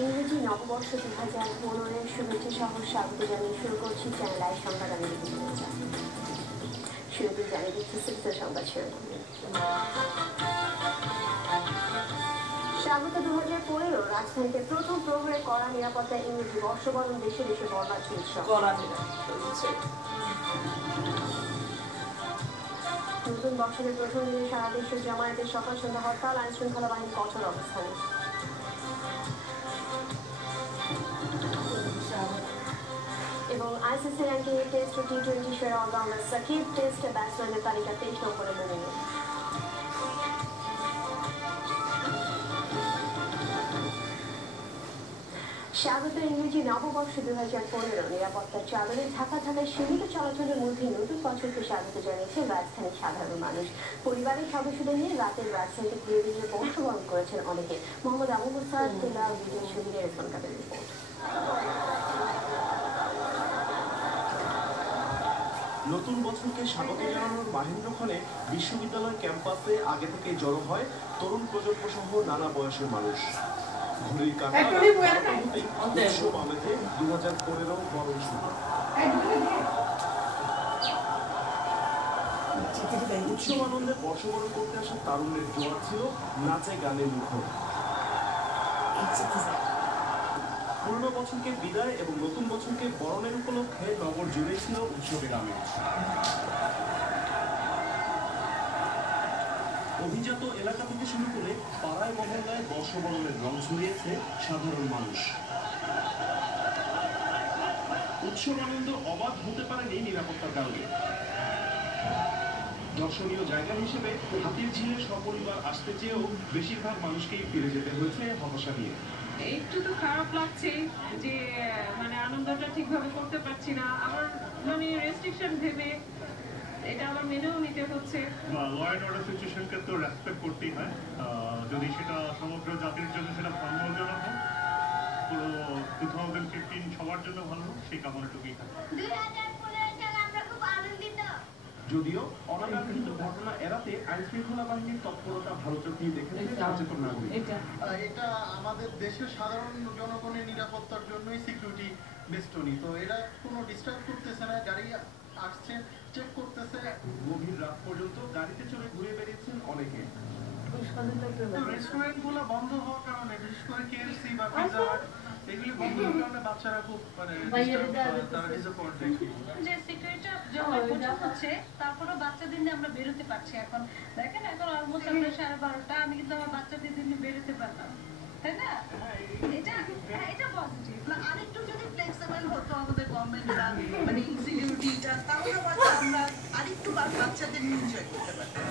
ইংরেজি নববর্ষ 2015-এর শুভেচ্ছা সহ স্বাগত জানিয়ে শুরু করছি চ্যানেল আই সংবাদ। আমি শুরুতে জানিয়ে দিচ্ছি সিক্সের সংবাদ শিরোনাম। স্বাগত 2015 রাজধানীতে প্রথম প্রহরে কড়া নিরাপত্তায় ইংরেজি বর্ষবরণ, দেশে দেশে বর্ণাঢ্য উৎসব। নতুন বছরের প্রথম দিনে সারা দেশে জামায়াতের সকাল সন্ধ্যা হরতাল, আইন শৃঙ্খলা বাহিনী কঠোর অবস্থানে। এবং আইসিসি র্যাঙ্কিং এ টেস্ট ও টি-20 সেরা অলরাউন্ডার সাকিব, টেস্ট ব্যাটসম্যানের তালিকা 23 নম্বরে মনির। স্বাগত ইংরেজি নববর্ষ 2015 নিরাপত্তার চাদরে ঢাকায় সীমিত চলাচলের মধ্যে নতুন বছরকে স্বাগত জানিয়েছেন রাজধানীর সাধারণ মানুষ। পরিবারের সদস্যদের নিয়ে রাতের রাজধানীতে ঘুরে বেরিয়ে বর্ষবরণ করেছেন অনেকে। মোহাম্মদ আবু মুসাদ তেলা ভিডিও ছবিতে রেফন কাদের রিপোর্ট। নতুন বছরকে স্বাগত জানানোর মাহেন্দ্রক্ষণে বিশ্ববিদ্যালয় ক্যাম্পাসে আগে থেকে জড়ো হয় তরুণ প্রজন্ম সহ নানা বয়সের মানুষ। ঘড়ির কাঁটা উৎসব আমেজে 2015 বরণ শুরু। উৎসব আনন্দে বর্ষবরণ করতে আসা তারুণ্যের জোয়ার ছিল নাচে গানে মুখর। পুরনো বছরকে বিদায় এবং নতুন বছরকে বরণের উপলক্ষে নগর জুড়ে ছিল উৎসবের আমেজ। অভিজাত এলাকা থেকে শুরু করে পাড়ায় মহল্লায় বর্ষবরণের রং ছড়িয়েছে সাধারণ মানুষ। উৎসব আনন্দ অবাধ হতে পারেনি নিরাপত্তার কারণে। দর্শনীয় জায়গা হিসেবে হাতিরঝিলে সপরিবার আসতে চেয়েও বেশিরভাগ মানুষকেই ফিরে যেতে হয়েছে হতাশা নিয়ে। একটু তো খারাপ লাগছে যে আনন্দটা ঠিকভাবে করতে পারছি না। আবার রেস্ট্রিকশন ভেবে এটা আবার মেনেও নিতে হচ্ছে। ল অ্যান্ড অর্ডার সিচুয়েশনকে তো রেসপেক্ট করতেই হয়। যদি সেটা সমগ্র জাতির জন্য সেটা সম্মানজনক হোক, পুরো 2015 সবার জন্য ভালো হোক, সেই কামনাটুকুই থাকে। 2015 সালে আমরা খুব আনন্দিত। যদিও অনাকাঙ্ক্ষিত ঘটনা এড়াতে আইন শৃঙ্খলা বাহিনীর তৎপরতা ভালো চোখেই দেখেছে সচেতন নাগরিক। এটা আমাদের দেশের সাধারণ জনগণের নিরাপত্তার জন্যই সিকিউরিটি বেস্টনি। তো এরা কোনো ডিস্টার্ব করতেছে না, গাড়ি আসছে চেক করতেছে। গভীর রাত পর্যন্ত গাড়িতে চড়ে ঘুরে বেরিয়েছেন অনেকে। রেস্টুরেন্টগুলো বন্ধ হওয়ার কারণে, বিশেষ করে কেএফসি বা পিৎজা হাট এগুলি বন্ধ হওয়ার কারণে বাচ্চারা খুব তারা ডিসঅ্যাপয়েন্টেড। যে সিকিউরিটিটা যখন কঠিন হচ্ছে, তারপরেও বাচ্চাদের নিয়ে আমরা বেরোতে পারছি। এখন দেখেন, এখন অলমোস্ট আমরা 12:30, আমি কিন্তু আমার বাচ্চাদের নিয়ে বেরোতে পারলাম, তাই না? এটা পজিটিভ। আরেকটু যদি ফ্লেক্সিবল হতো আমাদের গভর্নমেন্টরা, সিকিউরিটিটা, তাহলে আমরা আরেকটু বাচ্চাদের নিয়ে এনজয় করতে পারতাম।